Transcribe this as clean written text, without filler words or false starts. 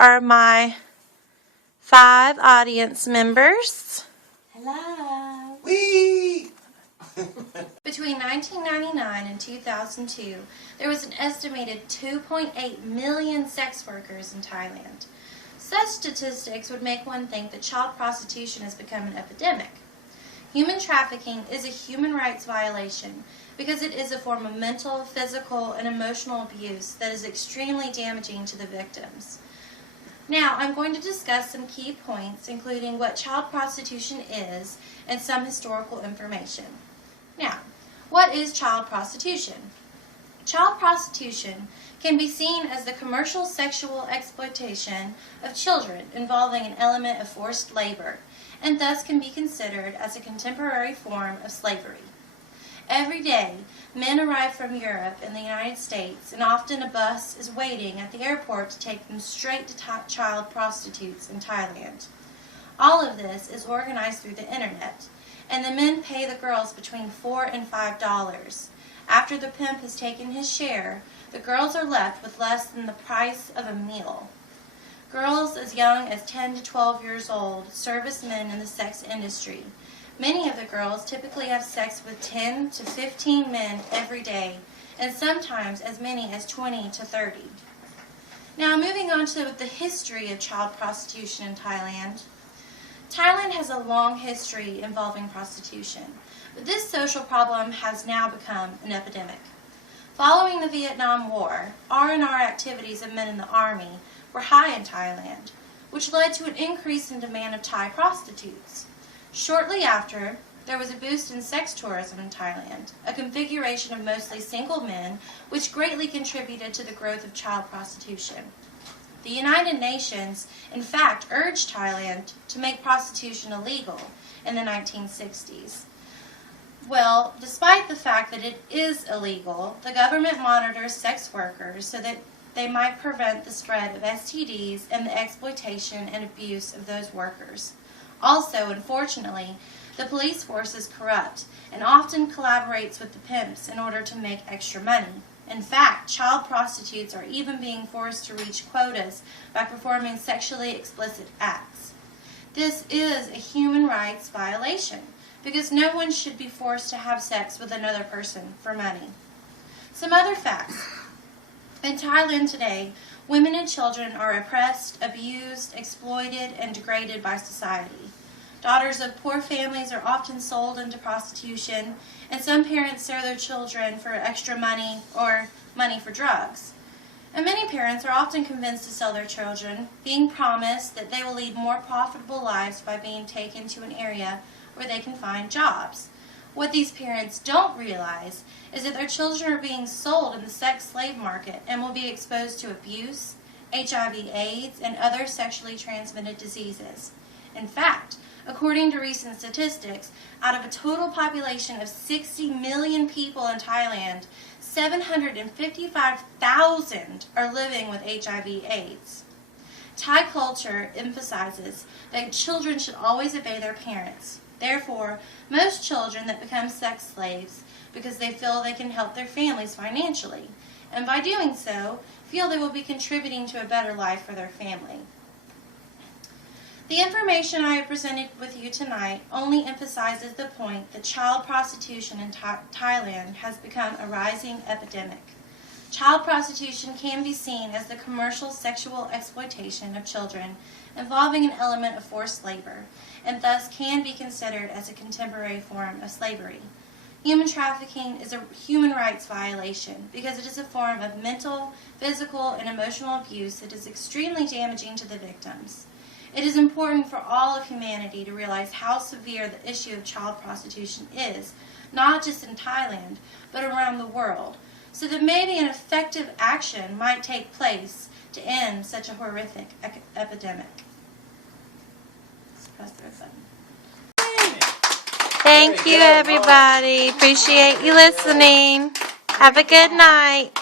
are my 5 audience members. Hello. Whee! Between 1999 and 2002, there was an estimated 2.8 million sex workers in Thailand. Such statistics would make one think that child prostitution has become an epidemic. Human trafficking is a human rights violation because it is a form of mental, physical, and emotional abuse that is extremely damaging to the victims. Now, I'm going to discuss some key points, including what child prostitution is and some historical information. Now, what is child prostitution? Child prostitution can be seen as the commercial sexual exploitation of children involving an element of forced labor, and thus can be considered as a contemporary form of slavery. Every day, men arrive from Europe and the United States, and often a bus is waiting at the airport to take them straight to child prostitutes in Thailand. All of this is organized through the internet, and the men pay the girls between $4 and $5. After the pimp has taken his share, the girls are left with less than the price of a meal. Girls as young as 10 to 12 years old service men in the sex industry. Many of the girls typically have sex with 10 to 15 men every day, and sometimes as many as 20 to 30. Now, moving on to the history of child prostitution in Thailand. Thailand has a long history involving prostitution, but this social problem has now become an epidemic. Following the Vietnam War, R&R activities of men in the Army were high in Thailand, which led to an increase in demand of Thai prostitutes. Shortly after, there was a boost in sex tourism in Thailand, a configuration of mostly single men, which greatly contributed to the growth of child prostitution. The United Nations, in fact, urged Thailand to make prostitution illegal in the 1960s. Well, despite the fact that it is illegal, the government monitors sex workers so that they might prevent the spread of STDs and the exploitation and abuse of those workers. Also, unfortunately, the police force is corrupt and often collaborates with the pimps in order to make extra money. In fact, child prostitutes are even being forced to reach quotas by performing sexually explicit acts. This is a human rights violation because no one should be forced to have sex with another person for money. Some other facts. In Thailand today, women and children are oppressed, abused, exploited, and degraded by society. Daughters of poor families are often sold into prostitution, and some parents sell their children for extra money or money for drugs. And many parents are often convinced to sell their children, being promised that they will lead more profitable lives by being taken to an area where they can find jobs. What these parents don't realize is that their children are being sold in the sex slave market and will be exposed to abuse, HIV/AIDS, and other sexually transmitted diseases. In fact, according to recent statistics, out of a total population of 60 million people in Thailand, 755,000 are living with HIV/AIDS. Thai culture emphasizes that children should always obey their parents. Therefore, most children that become sex slaves because they feel they can help their families financially, and by doing so, feel they will be contributing to a better life for their family. The information I have presented with you tonight only emphasizes the point that child prostitution in Thailand has become a rising epidemic. Child prostitution can be seen as the commercial sexual exploitation of children involving an element of forced labor, and thus can be considered as a contemporary form of slavery. Human trafficking is a human rights violation because it is a form of mental, physical, and emotional abuse that is extremely damaging to the victims. It is important for all of humanity to realize how severe the issue of child prostitution is, not just in Thailand, but around the world, so that maybe an effective action might take place to end such a horrific epidemic. Let's press the red button. Thank you, everybody. Appreciate you listening. Have a good night.